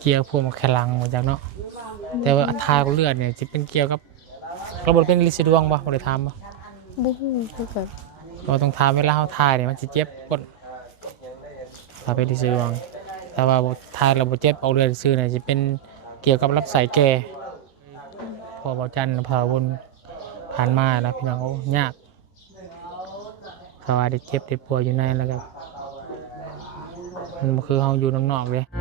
เกี่ยวพวกมาแคลังมาจากเนาะแต่ว่าทายเลือดเนี่ยจะเป็นเกี่ยวกับระบบเป็นลิซิดวงป่ะบริทามป่ะบ่ฮู้คือกันเราต้องทามเวลาเขาทายเนี่ยมันจะเจ็บกดถ้าเป็นลิซิดวงแต่ว่าทายเราบ่เจ็บเอาเลือดซื้อเนี่ยจะเป็นเกี่ยวกับรับสายแก่พอเบาจันพาวนผ่านมาแล้วพี่น้องโอ้ยากเขาอาจจะเจ็บได้ป่วยอยู่ในแล้วก็มันคือเขาอยู่น้ำนอกเลย30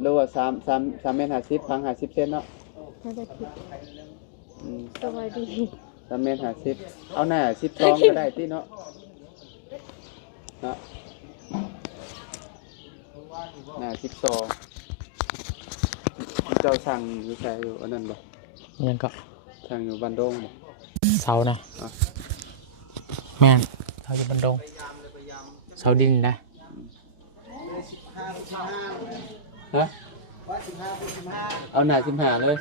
หรือว่า3 เมตร 50พัง50เซนเนาะน่าจะผิดสวัสดี3 เมตร 50เอาหน้า12ก็ได้ติเนาะหน้า12เจ้าสั่งอยู่ใส่อยู่อันนั้นบ่ยังก็สั่งอยู่บ้านดงบ่เสานะแม่นเสาอยู่บันดงเสาดินนะฮะเอาหน้า15เลย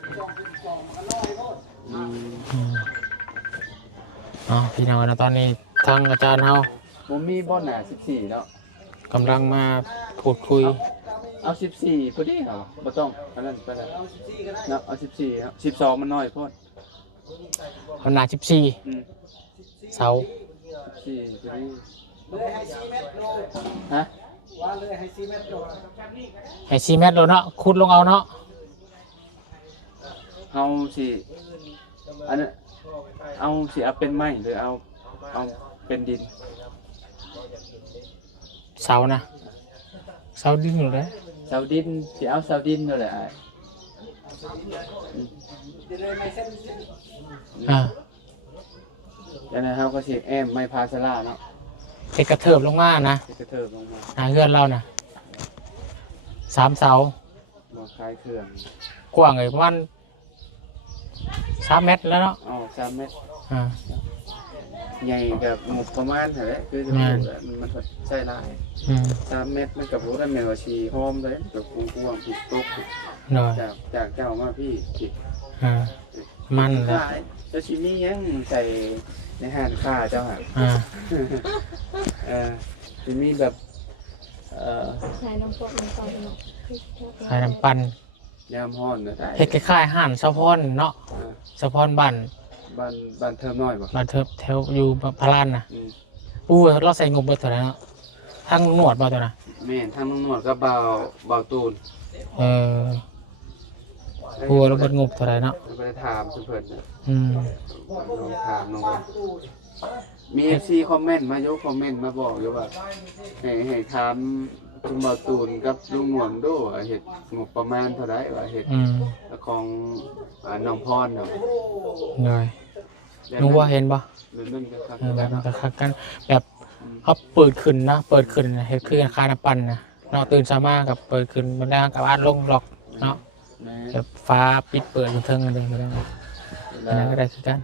พี่น้องนะตอนนี้ทางอาจารย์เฮาผมมีบ่หน้า14แล้วกำลังมาพูดคุยเอา14พอดีเหรอบ่ต้องอันนั้นไปแล้วเนาะเอา14ครับ12มันน้อยโพดเอาหน้า14เสา14พอดีเลยให้4เมตรโลฮะว่าเลยให้4เมตรโลให้4 เมตรโลเนาะขุดลงเอาเนาะเอาสิอันนั้นเอาสิเอาเป็นไม้หรือเอาเป็นดินเสานะเสาดินอยู่เลยเสาดินสิเอาเสาดินนั่นแหละแล้วนะเฮาก็สิแอมไม้พาสลาเนาะเอกระเทิบลงมานะเอกระเทิบลงมาเฮือนเรานะ3 เสาบ่คล้ายเครื่องกว้างเลยประมาณ3 เมตรแล้วเนาะ3 เมตรใหญ่กับงบประมาณเท่าไหร่คือมันใช้หลาย3 เมตรมันกับรถอันแมวชีหอมเลยกับกว้างผิดตกจากเจ้ามาพี่ผิดมันแล้วเจ้าชิมียังใส่ในห่านข้าเจ้าหาชิมีแบบใส่น้ำปั่นใส่น้ำปั่นยามฮ้อนนะเฮ็ดคล้ายๆห่านสะพอนเนาะสะพอนบ้านเทิมน้อยบ่บ้านเทิมแถวอยู่พารานน่ะเราใส่งบเบิดเท่าไหร่เนาะทั้งหนวดบ่ตัวน่ะแม่นทั้งหนวดก็เบาตูนเราเบิดงบเท่าไหร่เนาะไปถามเพิ่นน่ะลองถามน้องมี FC คอมเมนต์มายกคอมเมนต์มาบอกอยู่ว่าให้ถามลุงเบาตูนกับลุงหนวงดูเฮ็ดงบประมาณเท่าไหร่ว่าเฮ็ดของน้องพรเนาะเลยลุงว่าเห็นป่ะแบบมันคักกันแบบเขาเปิดขึ้นนะเปิดขึ้นเห็นคืออาคารปั่นนะเนาะตื่นสามารถกับเปิดขึ้นมันได้กับอัดลงหลอกเนาะแบบฟ้าปิดเปิดเทิงอะไรมาได้นั่นก็ได้คือกัน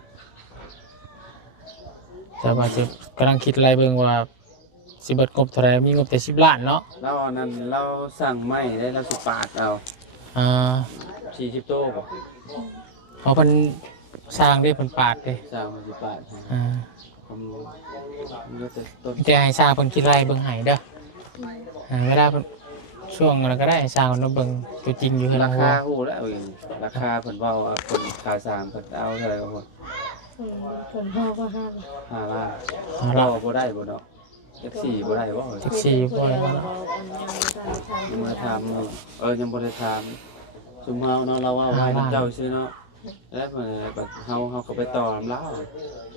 แต่ว่าจะกำลังคิดอะไรเบิ่งว่าสิเบิดงบเท่าไรมีงบแต่10 ล้านเนาะเราสั่งไม้ได้เราสิปาดเอา40 โต๊ะบ่เขาเป็นสร้างได้เป็นปาดเลยสร้างมันสิปาดผมจะให้สร้างเป็นคิดไรเบิ่งหายเด้อเวลาช่วงอะไรก็ได้สร้างมันเบิ่งตัวจริงอยู่ให้ราคาฮู้แล้วราคาเพิ่นเว้าว่าคนค่าสร้างเพิ่นเอาเท่าไหร่ก็บ่ผมพอก็5 ล้านเราบ่ได้บ่เนาะF4 บ่ได้บ่F4 บ่ได้ยังบ่ได้ถามยังบ่ได้ถามซุมเฮาเนาะเราว่าไว้เจ้าซื่อเนาะแล้วแบบเฮาก็ไปต่อน้ำเล่า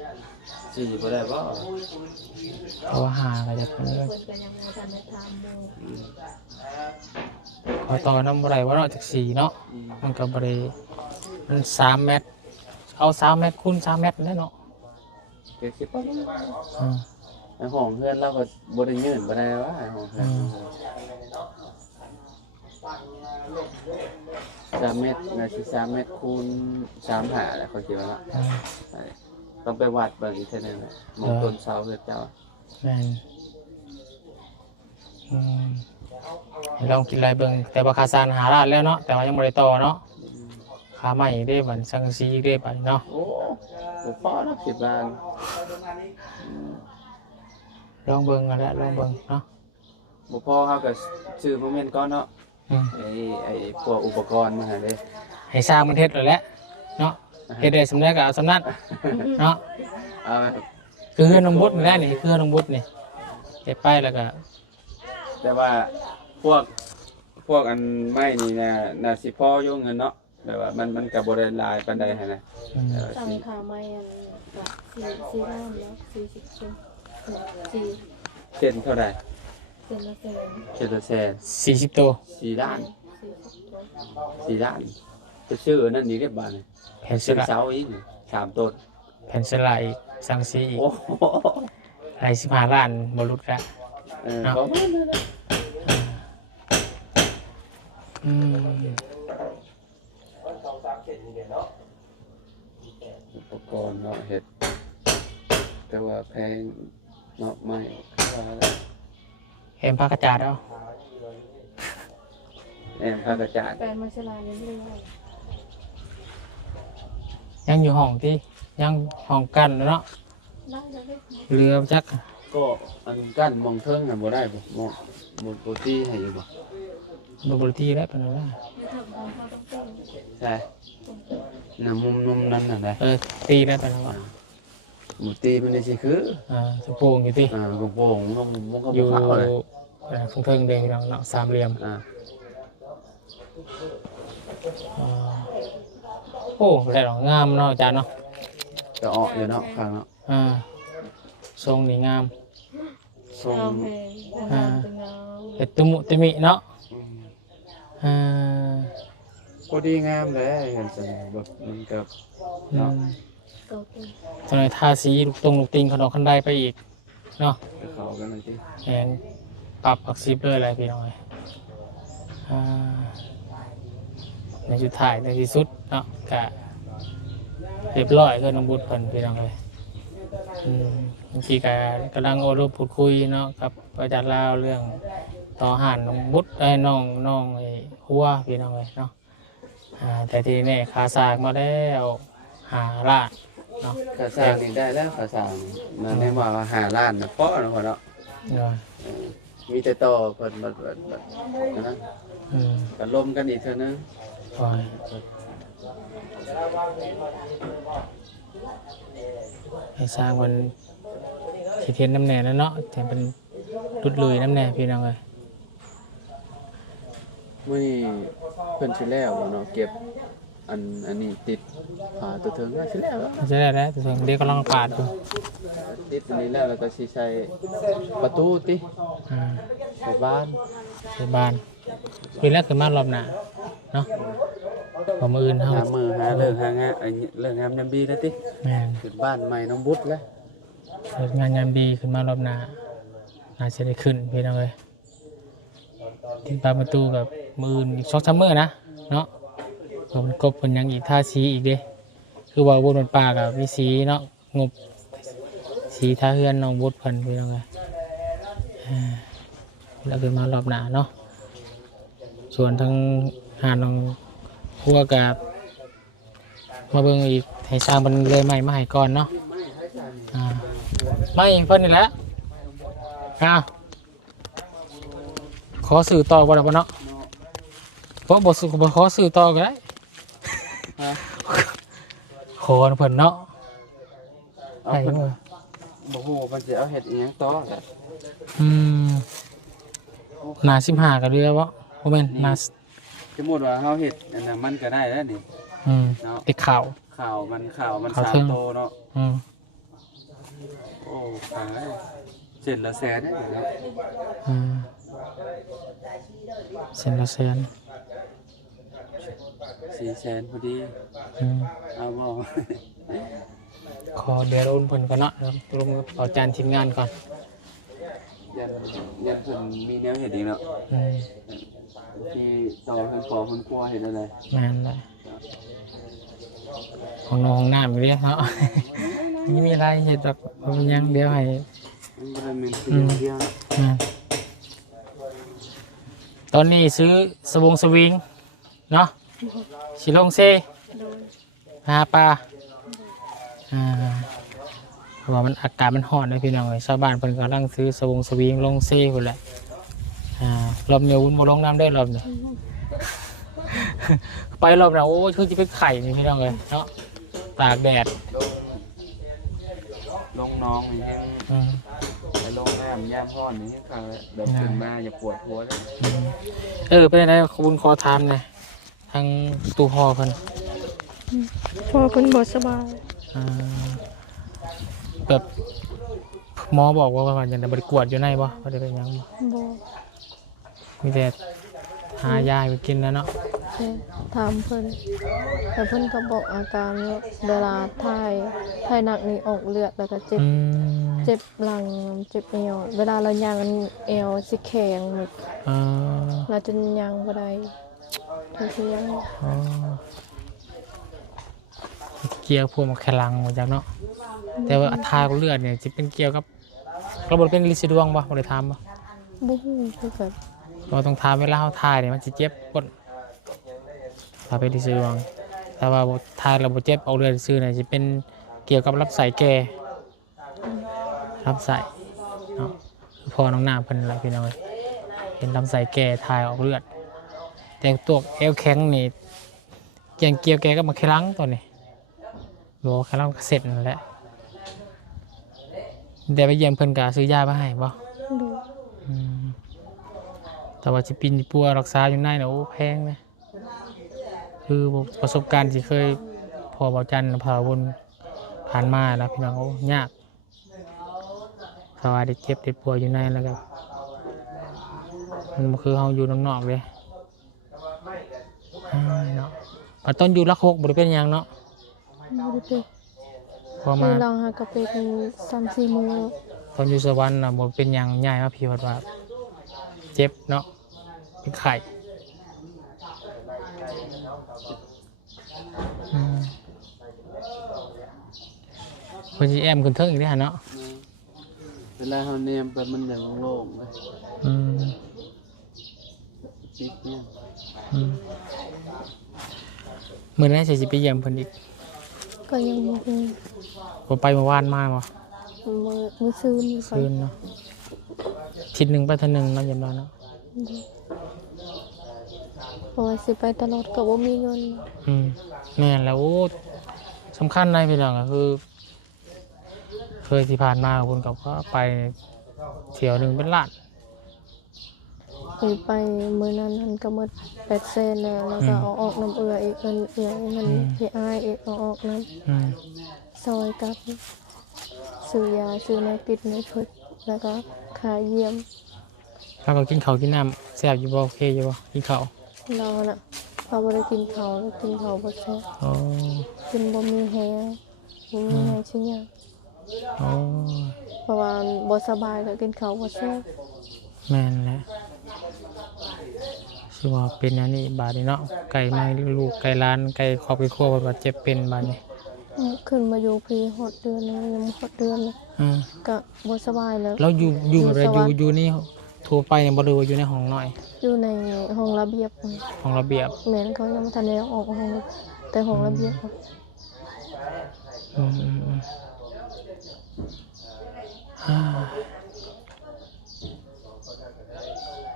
4บ่ได้บ่เพราะว่าหาก็จะเพิ่นพอต่อน้ำบ่ได้ว่าเนาะจาก4เนาะมันก็บ่ได้มัน3 เมตรเอา3 เมตรคูณ3 เมตรแล้วเนาะ70ห้องเพื่อนเราก็บริยืนบ่ได้ว่าห้องเพื่อน3 เมตรนะสิ3 เมตรคูณ3 หาแหละเขาคิดว่าละ ต้องไปวัดเบิ่งอีกเท่านั้นแหละมองต้นเสาเฮือนเจ้า แม่นอืมลองกินอะไรเบิ่งแต่ว่าคาซานหาร้านแล้วเนาะแต่ว่ายังบ่ได้ต่อเนาะค่าใหม่ได้บัดสังกะสีได้บัดเนาะ โอ้บ่พอนัก10 ล้าน ลองเบิ่งกันแหละลองเบิ่งเนาะ บ่พอเฮาก็ซื้อโมเมนต์ก่อนเนาะ อืม ไอ้พวกอุปกรณ์มาให้เด้ ให้สร้างมันเฮ็ดแล้วแหละเนาะเฮ็ดได้สำเร็จก็เอาสำนั้นเนาะ เอา คือเฮือนน้องบุตรนี่แหละนี่คือเฮือนน้องบุตรนี่เฮ็ดไปแล้วก็ แต่ว่าพวกอันไม้นี่น่าสิพออยู่เงินเนาะแบบว่ามันก็บ่ได้หลายปานใดหันนะ อืม สั่งขาไม้อันกับ4ล้านแล้ว40ชั่ว4 เส้นเท่าใด เซ็นละแสน เส้นละแสน 40ตัว 4 ล้าน 40ตัว 4 ล้านจะซื้ออันนั่นอีกได้บ่าดนี่ แผ่นส เส้น ลาย เสาอีกนี่3ต้น แผ่นสลายอีกสังสีอีก โอ้โห หลาย15ล้านบ่หลุดละ ประมาณนั้นแหละ อืม อุปกรณ์เนาะเฮ็ดแต่ว่าแพงเนาะไม้ว่าแล้ว เห็นผ้ากระจาดเอา แอมพากระจาด แฟนมาชลานี่ไม่ได้ ยังอยู่ห้องที่ยังห้องกันเนาะ ได้แล้วได้ เรือจัก ก็อันกั้นมองเทิงน่ะบ่ได้บ่มองบ่ตีให้อยู่บ่ บ่บ่ที่แล้วปานนั้นนะ ไม่ทำตามเขาต้องเต้น ใช่น้ำมุมนุ่มนั้นน่ะนะ ตีแล้วปานนั้นว่า หมูตีมันได้สิคือ สะโพงอยู่ที่ กระโปรงมันก็ อยู่ บ่เข้าเลย เทิงๆเด้เนาะสามเหลี่ยม อ่า อ่าโอ้ได้ดอกงามเนาะอาจารย์เนาะ จะออกอยู่เนาะข้างเนาะ ทรงนี่งาม ทรง เอาแพงงานเป็นเงา เฮ็ดตุมุติมิเนาะอ่า พอดีงามเลยเห็นจังแบบมันกับ อืม เก่าเป็น ตอนนี้ทาสีลูกตรงลูกติงขนมคันไดไปอีกเนาะ เขากันเลยที่ แอนปรับอักซิบเลยอะไรพี่น้องเลยอ่าในชุดถ่ายในที่สุดเนาะกะเรียบร้อยก็น้องบุตรเพิ่นพี่น้องเลยเมื่อกี้กำลังโอรบพูดคุยเนาะกับอาจารย์ลาวเรื่องต่อหันน้องบุตรน้องไอ้หัวพี่น้องเลยเนาะแต่ทีนี้ขาสากมาแล้วหาล้านเนาะ ขาสร้างนี่ได้แล้วขาสร้างนั่นได้ว่าหาล้านนะเพราะเนาะเนาะ เนาะ มีแต่ต่อเพิ่นบัดนะ ก็ล้มกันอีกเท่านึง ปล่อยให้สร้างมันขีดเทียนน้ำแหน่แล้วเนาะแต่เป็นรุดลุยน้ำแหน่พี่น้องเลย มื้อนี้เพิ่นสิแล้วเนาะเก็บอันนี้ติดผาตัวถึงว่าสิแล้วอะ มันจะได้แล้วแต่ส่วนเด็กกำลังปาดอยู่ ติดอันนี้แล้วก็สิใช้ประตูติ อ่า ใช้บ้าน ไปบ้านปีแรกขึ้นมารอบหน้าเนาะพอมืออื่นเฮา หามือหาเลิกหางานเลิกงามยามดีแล้วติ แม่น ขึ้นบ้านใหม่น้องบุตรแล้ว เกิดงานยามดีขึ้นมารอบหน้าน่าจะได้ขึ้นพี่น้องเลยที่ปาประตูกับมืออื่นอีก2-3มื้อนะเนาะผมกบเป็นหยังอีกท่าสีอีกเด้คือว่าบนป่ากับมีสีเนาะงบสีท่าเฮือนน้องบุตรเพิ่นพี่น้องเลยแล้วขึ้นมารอบหน้าเนาะส่วนทั้งหาน้องพัวกับมาเบิ่งอีกให้สร้างมันเลยใหม่มาให้ก่อนเนาะไม่เพิ่นนี่แหละขอสื่อต่อบ่ล่ะบ่เนาะเพราะบ่ขอสื่อต่อก็ได้ขอเพิ่นเนาะ เอาเพิ่นบ่ฮู้ว่าเพิ่นสิเอาเฮ็ดอีหยังต่อแหละ หนา15ก็เรือบ่บ่แม่นหนา สมมุติว่าเฮาเฮ็ดอันนั้นมันก็ได้แล้วนี่ ติดข่าว ข่าวมัน ข่าว สา เทิ ม ง โตเนาะ อืม โอ้ขายเสร็จละแสนเนี่ยเนาะ อืมเส้นละแสน 400,000พอดี อืม เอาบ่ ขอเดี๋ยวรุ่นเพิ่นก่อนเนาะลงเอาจานทีมงานก่อน ยันเพิ่นมีแนวเฮ็ดอีกเนาะ อืม ที่ต่อเพิ่นขอเพิ่นกลัวเฮ็ดอะไร แม่นเลยของน้องน้ำอยู่เรียกเนาะ นี่มีอะไรเห็ดดอกบ่มีหยังเดี๋ยวให้ มันบ่ได้แม่นเพียงเดียวนะ อ่าตอนนี้ซื้อสวิงเนาะสิลงเซ โดย หาปลาอ่าเพราะว่ามันอากาศมันร้อนเลยพี่น้องเอ้ยชาวบ้านเพิ่นกำลังซื้อสวิงลงเซพุ่นแหละรอบเดียววุ้นบ่ลงน้ำได้รอบนี้ ไปรอบน่ะโอ้ยคือสิเป็นไข่นี่พี่น้องเอ้ยเนาะตากแดด ลงน้องนี่ยัง อืม ไปลงน้ำยามร้อนนี่ยังค่ะเดินขึ้นมาอย่าปวดหัวเลย เป็นไงคุณขอถามหน่อยทางตู้พ่อเพิ่น พอเพิ่นบ่สบาย อ่าแบบหมอบอกว่ามันจะบริกวดอยู่ในบ่บ่ได้เป็นหยังบ่ บ่ มีแต่หายาไปกินแล้วเนาะ แต่ถามเพิ่นแต่เพิ่นก็บอกอาการว่าเวลาถ่ายหนักนี่ออกเลือดแล้วก็เจ็บ อืม เจ็บหลังเจ็บเอวเวลาเราย่างเอวสิแข็งหมด อ่า เราจนย่างบ่ได้ทุกทีย่าง อ๋อเกี่ยวพวกมันแค่ลังหมดจังเนาะแต่ว่าทายเลือดเนี่ยจะเป็นเกี่ยวกับระบบเป็นลิซิดวงบ่บ่ได้ถามบ่ บ่ฮู้คือกัน เราต้องถามเวลาเฮาทายเนี่ยมันสิเจ็บปวดถ้าเป็นลิซิดวงแต่ว่าบ่ทายเราบ่เจ็บเอาเลือดซื่อเนี่ยจะเป็นเกี่ยวกับลำไส้แก่ลำไส้เนาะพอน้องน้ำเพิ่นล่ะพี่น้องเอ้ยเป็นลำไส้แก่ทายออกเลือด แต่ตัวเอวแข็งนี่ยังเกี่ยวแกก็มาแค่ลังตัวนี้บอกแค่ลังเสร็จนั่นแหละเดี๋ยวไปเยี่ยมเพิ่นกะซื้อยามาให้บ่ ดู อืมแต่ว่าจะปินปัวรักษาอยู่ในน่ะโอ้แพงนะคือประสบการณ์ที่เคยพอเบาจันทร์พาวนผ่านมาแล้วพี่น้องโอ้ยากเพราะว่าได้เจ็บได้ป่วยอยู่ในแล้วก็มันบ่คือเฮาอยู่นอกๆเลยเนาะปัดต้นอยู่รักหกบริเป็นหยังเนาะ บ่ได้เป็น พอ คื มา อเราหากะเป็น3-4 มื้อ ตอนอยู่สวรรค์น่ะบริเป็นหยังใหญ่มาพี่วัดว่าเจ็บเนาะเป็นไข่อืมคนจีแอมคนเทิงอีกได้อเนาะ เวลาเฮาแนมไปมันอย่างโล่งๆเลย อืม ปิดเนี่ย อืมมื้อนั้นสิไปเยี่ยมเพิ่นอีก ก็ยังบ่ฮู้ บ่ไปเมื่อวานมาบ่ มื้อซื่อนี่ไป คืนเนาะอาทิศหนึงไปเท่านึงเนาะยามนั้นเนาะ เพราะว่าสิไปตลอดก็บ่มีเงิน อืมแม่นแล้วโอ้สำคัญในพี่น้องก็คือ เคยที่ผ่านมาคุณกับก็ไปเที่ยวหนึ่งเป็นล้าน ไปมื้อนั้นมันก็หมด800,000แล้วแล้วก็เอาออกน้ำเอืออีกเงินเอือเงินพี่อ้ายอีกเอาออกน้ำ อืม ซอยกับซื้อยาซื้อแนวกินในฝึกแล้วก็ขายเยี่ยม แล้วก็กินข้าวกินน้ำแซ่บอยู่บ่โอเคอยู่บ่กินข้าว เราน่ะเราบ่ได้กินข้าวกินข้าวบ่แซ่บ อ๋อ กินบ่มีแฮงบ่มีแฮงชิหยัง อ๋อ เพราะว่าบ่สบายก็กินข้าวบ่แซ่บ แม่นแหละสิว่าเป็นอันนี้บาดนี้เนาะไก่ไม้ลูกไก่ล้านไก่ครอบครัวเพิ่นว่าเจ็บเป็นบาดนี้ ขึ้นมาอยู่พี่ฮอดเดือนนึงยังฮอดเดือนเลย อืม ก็บ่สบายแล้ว แล้วอยู่แบบ สวรรค์ อยู่นี่โทรไปเนี่ยบ่ได้ว่าอยู่ในห้องน้อย อยู่ในห้องระเบียบ ห้องระเบียบ แม่นเขายังบ่ทันได้ออกห้องแต่ห้องระเบียบ อืมอืมอืมอ่า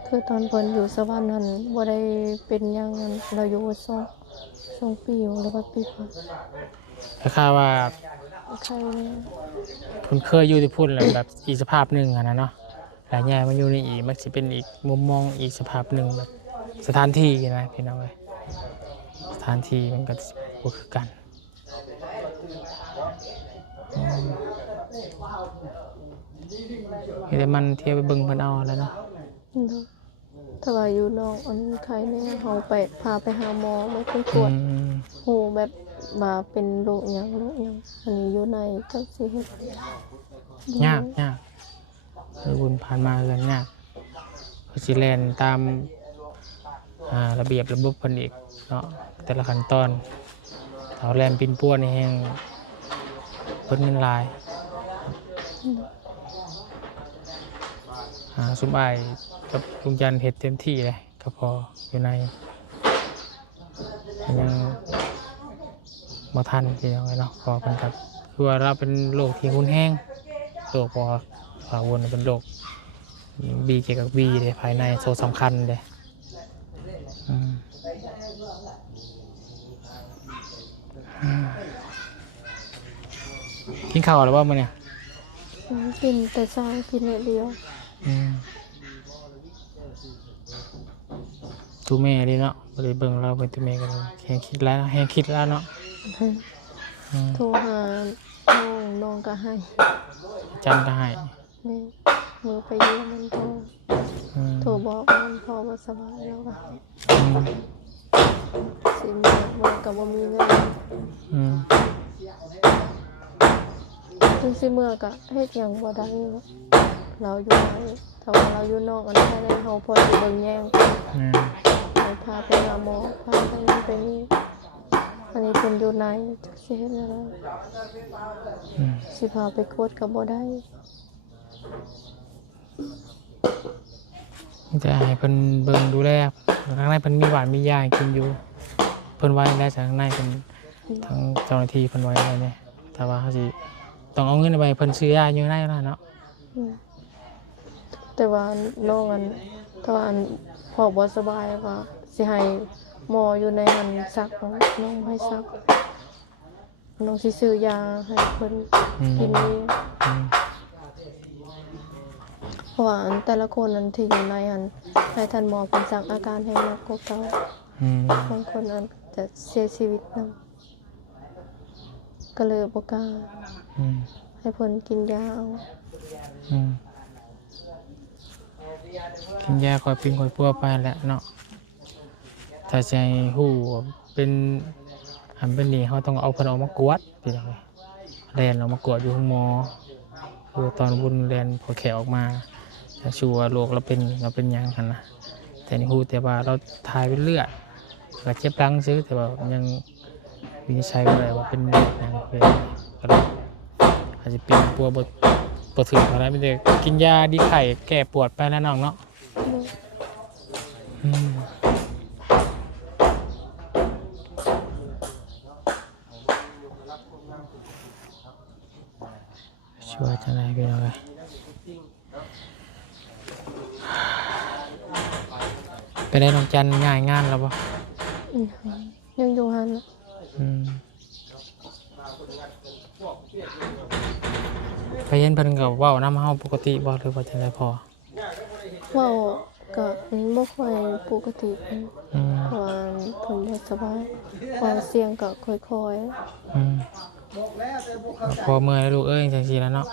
คือตอนเพิ่นอยู่สวรรค์นั้นบ่ได้เป็นหยังนั้นเราอยู่2 ปีหรือว่าปีกว่า คล้ายๆว่า ใครเนี่ย คุณเคยอยู่ที่พุ่นแหละแบบอีกสภาพหนึ่งอะนะเนาะหลายแง่มันอยู่ในอีกมันจะเป็นอีกมุมมองอีกสภาพหนึ่งแบบสถานที่นะพี่น้องเลยสถานที่มันก็บ่คือกันมีแต่มันเที่ยวไปเบิ่งเพิ่นเอาแล้วเนาะ ถ้าว่าอยู่นอกอันใครเนี่ยเขาไปพาไปหาหมอมาไปตรวจ อืม หูแบบว่าเป็นโรคหยังอันนี้อยู่ในจังสิเฮ็ด ยากคือบุญผ่านมาเกินยากเขาสิแลนตามระเบียบระบบเพิ่นอีกเนาะแต่ละขั้นตอนเขาแลนปินป้วนนี่แฮง เพิ่นเงินหลายซุมอ้ายกับลุงจันทร์เฮ็ดเต็มที่เลยก็พออยู่ในยังบ่ทันพี่น้องเนาะพอเพิ่นครับคือว่าเราเป็นโรคที่รุนแรงโรคพอฝาวนเป็นโรคบีเกี่ยวกับบีเลยภายในโซสำคัญเลยกินข้าวหรือว่ามื้อเนี่ย กินแต่เช้ากินเดียว ตูแม่ดีเนาะบ่ได้เบิ่งเราเป็นตูแม่กันแฮงคิดแล้วแฮงคิดแล้วเนาะ โทรหาน้องก็ให้ จำก็ให้ แม่มือไปเยี่ยมมันโทรบอกมันพอบ่สบายแล้วก็สิมันก็บ่มีเงินถึงสิเมื่อก็เฮ็ดหยังบ่ได้เราอยู่ไหนถ้าว่าเราอยู่นอกอันนั้นเฮาพอสิเบิ่งแยงไปพาไปหาหมอพาไปนั่นไปนี่อันนี้เพิ่นอยู่ไหนจักสิเฮ็ดอะไรสิพาไปกดก็บ่ได้ จะให้เพิ่นเบิ่งดูแลข้างในเพิ่นมีหวานมียาให้กินอยู่เพิ่นไว้ได้จากข้างในเพิ่นทั้งเจ้าหน้าที่เพิ่นไว้ไว้เนี่ยแต่ว่าเขาสิต้องเอาเงินไปเพิ่นซื้อยาอยู่ในนั้นเนาะ แต่ว่าน้องอันถ้าว่าอันพอบ่สบายว่าสิให้หมออยู่ในหันซักน้องให้ซักน้องสิซื้อยาให้เพิ่นกินนี่เพราะว่าอันแต่ละคนอันที่อยู่ในอันให้ท่านหมอเพิ่นซักอาการให้หนักกว่าเก่าบางคนอันจะเสียชีวิตนำก็เลยบ่กล้าให้เพิ่นกินยาเอากินยาคอยปิ้งคอยปัวไปแหละเนาะถ้าใจหู้เป็นอันเป็นนี่เขาต้องเอาเพิ่นออกมากวดพี่น้องแลนออกมากวดอยู่ห้องหมอคือตอนบุญแลนพอแขกออกมาจะชัวร์โรคเราเป็นยังกันนะแต่นี่หู้แต่ว่าเราทายเป็นเลือดเราเจ็บรังซื้อแต่ว่ายังวินิจฉัยอะไรว่าเป็นอย่างเป็นก็เลยอาจจะเป็นปัวบดถึงอะไรไม่ได้กินยาดีไข่แก้ปวดไปแล้วน้องเนาะช่วยจะไหนไปหน่อยไปได้น้องจันง่ายงานแล้วปะยังอยู่หันไปเห็นเพิ่นกับว่าวน้ำเฮาปกติบ่หรือว่าจังไดพอว้าวก็บ่ค่อยปกติเพราะว่าเพิ่นบ่สบายว่าเสียงก็ค่อยพอเมื่อยแล้วลูกเอ้ยจังซี่แล้วเนาะ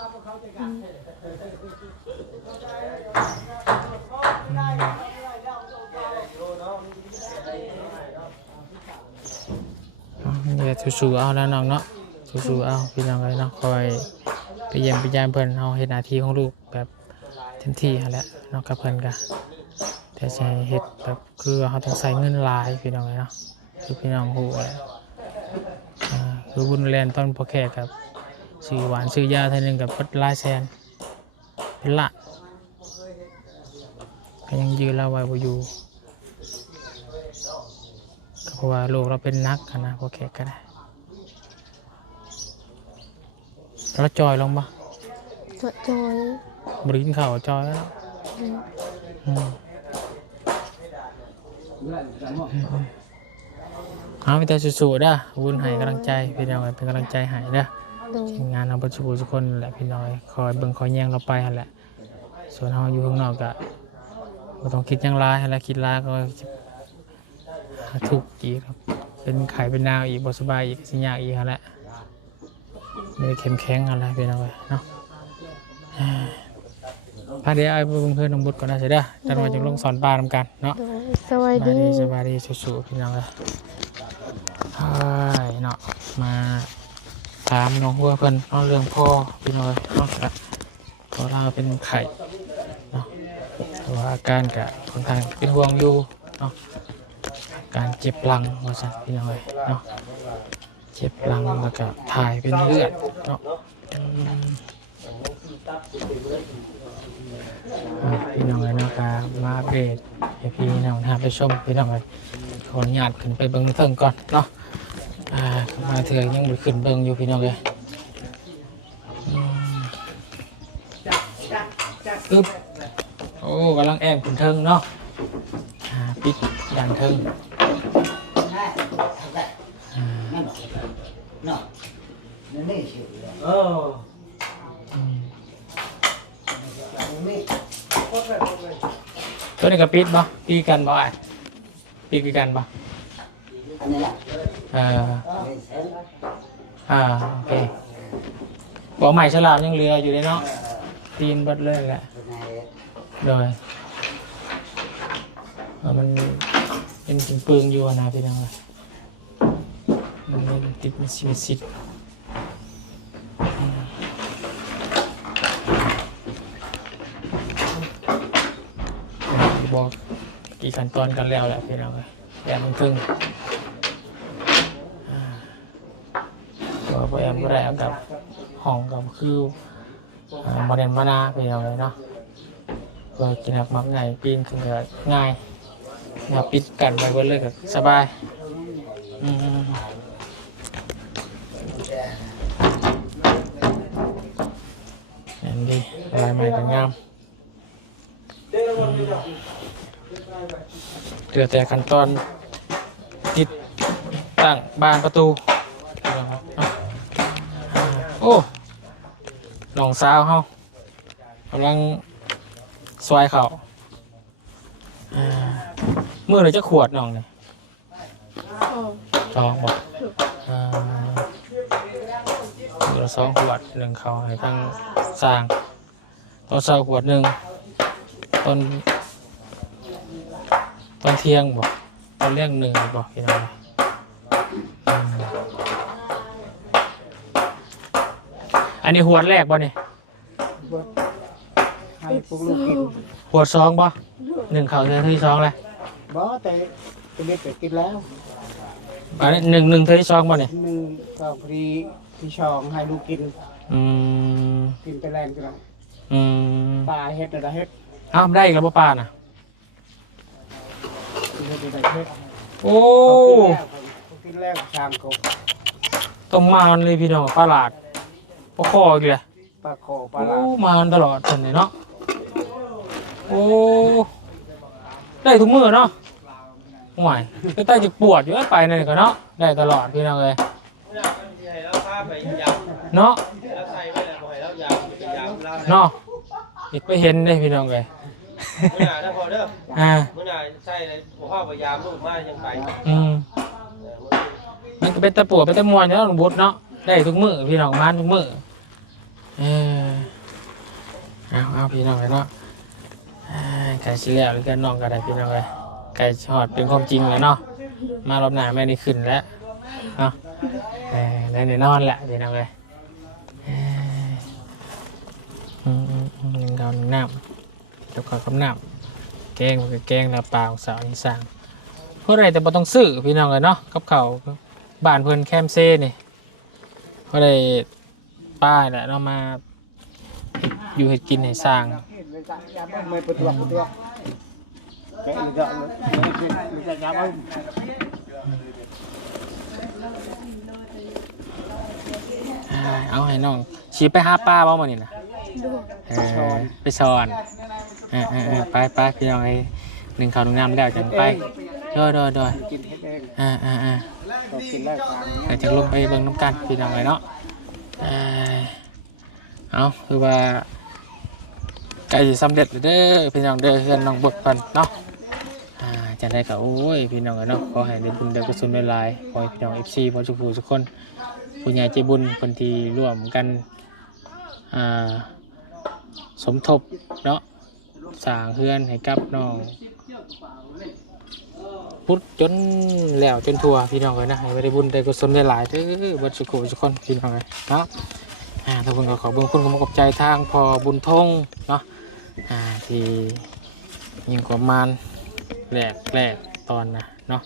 เดี๋ยวสู้ๆเอาแล้วน้องเนาะสู้ๆเอาพี่น้องเลยเนาะคอยไปเยี่ยมไปยามเพิ่นเอาเฮ็ดหน้าที่ของลูกแบบเต็มที่หั่นแหละเนาะกับเพิ่นก็แต่ใช้เฮ็ดแบบคือเขาต้องใส่เงินหลายพี่น้องเลยเนาะคือพี่น้องฮู้แหละคือบุญแลนตอนพอแขกครับซื้อหวานซื้อยาเท่านึงกับหลายแสนเป็นละก็ยังยืนเราไว้บ่อยู่ก็เพราะว่าโรคเราเป็นนักนะพอแขกก็ได้แล้วจอยลงปะจอยบริกินข่าวจอยแล้วเอาไปแต่สู้ๆเด้อวุ้นให้กำลังใจพี่น้องเป็นกำลังใจให้เด้องานเอาประชุมทุกคนแหละพี่น้อยคอยเบิ่งคอยแย่งเราไปหั่นแหละส่วนเราอยู่ข้างนอกก็บ่ต้องคิดยังร้ายหั่นแหละคิดร้ายก็ทุกข์อีกครับเป็นไข้เป็นนาวอีกบ่สบายอีกสิยากอีกหั่นแหละไม่ได้เข้มแข็งอะไรพี่น้อยเนาะพาเดี๋ยวเอาเพื่อนน้องบุตรก่อนนะเสียเด้อจันวันจะลงสอนปลาทำกันเนาะสวัสดีสู้ๆพี่น้องเลยเนาะมาถามน้องหัวเพิ่นเรื่องพ่อพี่น้องเลยเนาะพอเราเป็นไข่เนาะแต่ว่าอาการกะค่อนข้างเป็นห่วงอยู่เนาะการเจ็บหลังว่าสั่นพี่น้องเลยเนาะเจ็บหลังแล้วก็ถ่ายเป็นเลือดเนาะ พี่น้องเลยนะครับมาอัปเดตให้พี่น้องไปชมพี่น้องเลยขออนุญาตขึ้นไปเบิ้งเทิงก่อนเนาะมาเถื่อยังบ่ขึ้นเบิ้งอยู่พี่น้องเลยปึ๊บโอ้กำลังแอมขึ้นเทิงเนาะปิดยันเทิงตัวนี้ก็ปิดบ่ปีกันบ่ปีกันบ่โอเคบ่ใหม่ฉลามยังเหลืออยู่เลยเนาะตีนเบิดเลยแหละโดยมันเป็นปึงอยู่นะพี่น้องมันติดมันสิดบอกกี่ขั้นตอนกันแล้วแหละพี่น้องแอมครึ่งพอแอมก็ได้กับห้องกับคือมาเรียนมานาพี่น้องเลยเนาะเพื่อกินหักมักง่ายปีนขึ้นก็ง่ายอย่าปิดกันไปเบิดเลยก็สบายอันนี้ลายใหม่กันงามเหลือแต่ขั้นตอนติดตั้งบานประตูโอ้น้องสาวเฮากำลังซอยเขาเมื่อไรจะขวดน้องเนี่ย2บอกมือละ2 ขวด1เขาให้ทั้งสร้างตอนเช้าขวด1ตอนเที่ยงบอกตอนเลี้ยง1บอกพี่น้องอันนี้ขวดแรกบ่เนี่ยขวด2บ่1เขาเท่าที่2เลยบ่แต่จะเม็ดไปกินแล้วอันนี้1เท่าที่2บ่เนี่ย1ก็พอดีที่ช่องให้ลูกกินกินไปแรงกันปลาเฮ็ดอะไรเฮ็ดอ้าวได้อีกแล้วบ่ปลาน่ะโอ้กินแล้วชามเขาต้องมาเลยพี่น้องปลาหลาดปลาคออีกเลยปลาคอปลาหลาดมาตลอดเลยเนาะโอ้ได้ทุกมื้อเนาะห่วยก็ใต้จะปวดอยู่ไปนั่นก็เนาะได้ตลอดพี่น้องเลยเนาะเนาะอีกไปเห็นได้พี่น้องเลยมื่อหนาถ้าพอเด้อมื่อหนาใช่เลยหัวข้าวพยายามลูกมากยังไปมันก็เป็นตะปวดเป็นตะมวนเนาะหลวงบุตรเนาะได้ทุกมื้อพี่น้องมาทุกมื้อเอาพี่น้องเลยเนาะไก่ชิแล้วหรือกันน้องก็ได้พี่น้องเลยไก่ทอดเป็นความจริงเลยเนาะมารอบหน้าไม่ได้ขึ้นแล้วเนาะได้ในนอนแหละพี่น้องเลย1 น้ำแล้วก็กับน้ำแกงมันก็แกงแล้วปลาของสาวนี่สั่งเพื่ออะไรแต่บ่ต้องซื้อพี่น้องเลยเนาะกับเขาบ้านเพื่อนแคมเซ่นี่เพื่ออะไรป้าแหละเรามาอยู่เห็ดกินให้สร้างเอาให้น้องชี้ไปหาป้าบ้างมานี่นะไปสอนไปพี่น้องไอ้1 ข้าว 1 น้ำแล้วจังไปโดยแต่จะลงไปเบิ่งน้ำกันพี่น้องเลยเนาะเอาคือว่าไก่สำเร็จเด้อพี่น้องเด้อเพื่อนน้องบกกันเนาะจะได้กับโอ้ยพี่น้องเนาะขอให้ได้บุญได้กุศลหลายๆขอให้พี่น้อง FC พอทุกคนผู้ใหญ่ใจบุญคนที่ร่วมกันสมทบเนาะสร้างเฮือนให้กับน้องพุทธจนแล้วจนทัวพี่น้องเลยนะให้ได้บุญได้กุศลหลายๆเด้อเบิดสุขทุกคนพี่น้องเลยเนาะทุกคนขอบุญคุณขอบใจทางพอบุญทงเนาะที่ยิงกว่ามันแรกตอนนะเนาะ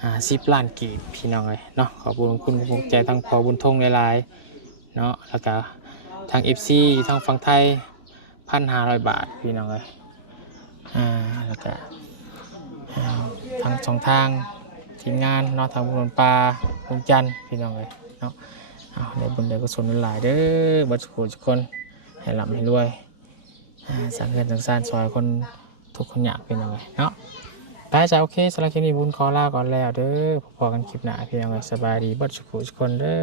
10 ล้านกีบพี่น้องเลยเนาะขอบุญคุณขอบใจทางพอบุญทงหลายๆเนาะแล้วก็ ทาง FC ทางฝั่งไทย 1,500 บาทพี่น้องเอ้ยแล้วก็ทางสองทางทีมงานเนาะทางบุญปลาลุงจันทร์พี่น้องเอ้ยเนาะในบุญใดกุศลหลายเด้อบัดทุกคนให้ร่ำให้รวยสร้างเงินสร้างซ่านซอยคนทุกคนอยากพี่น้องเอ้ยเนาะได้จ้ะโอเคสำหรับคลิปนี้บุญขอลาก่อนแล้วเด้อพบกันคลิปหน้าพี่น้องเอ้ยสบายดีบัดทุกคนเด้อ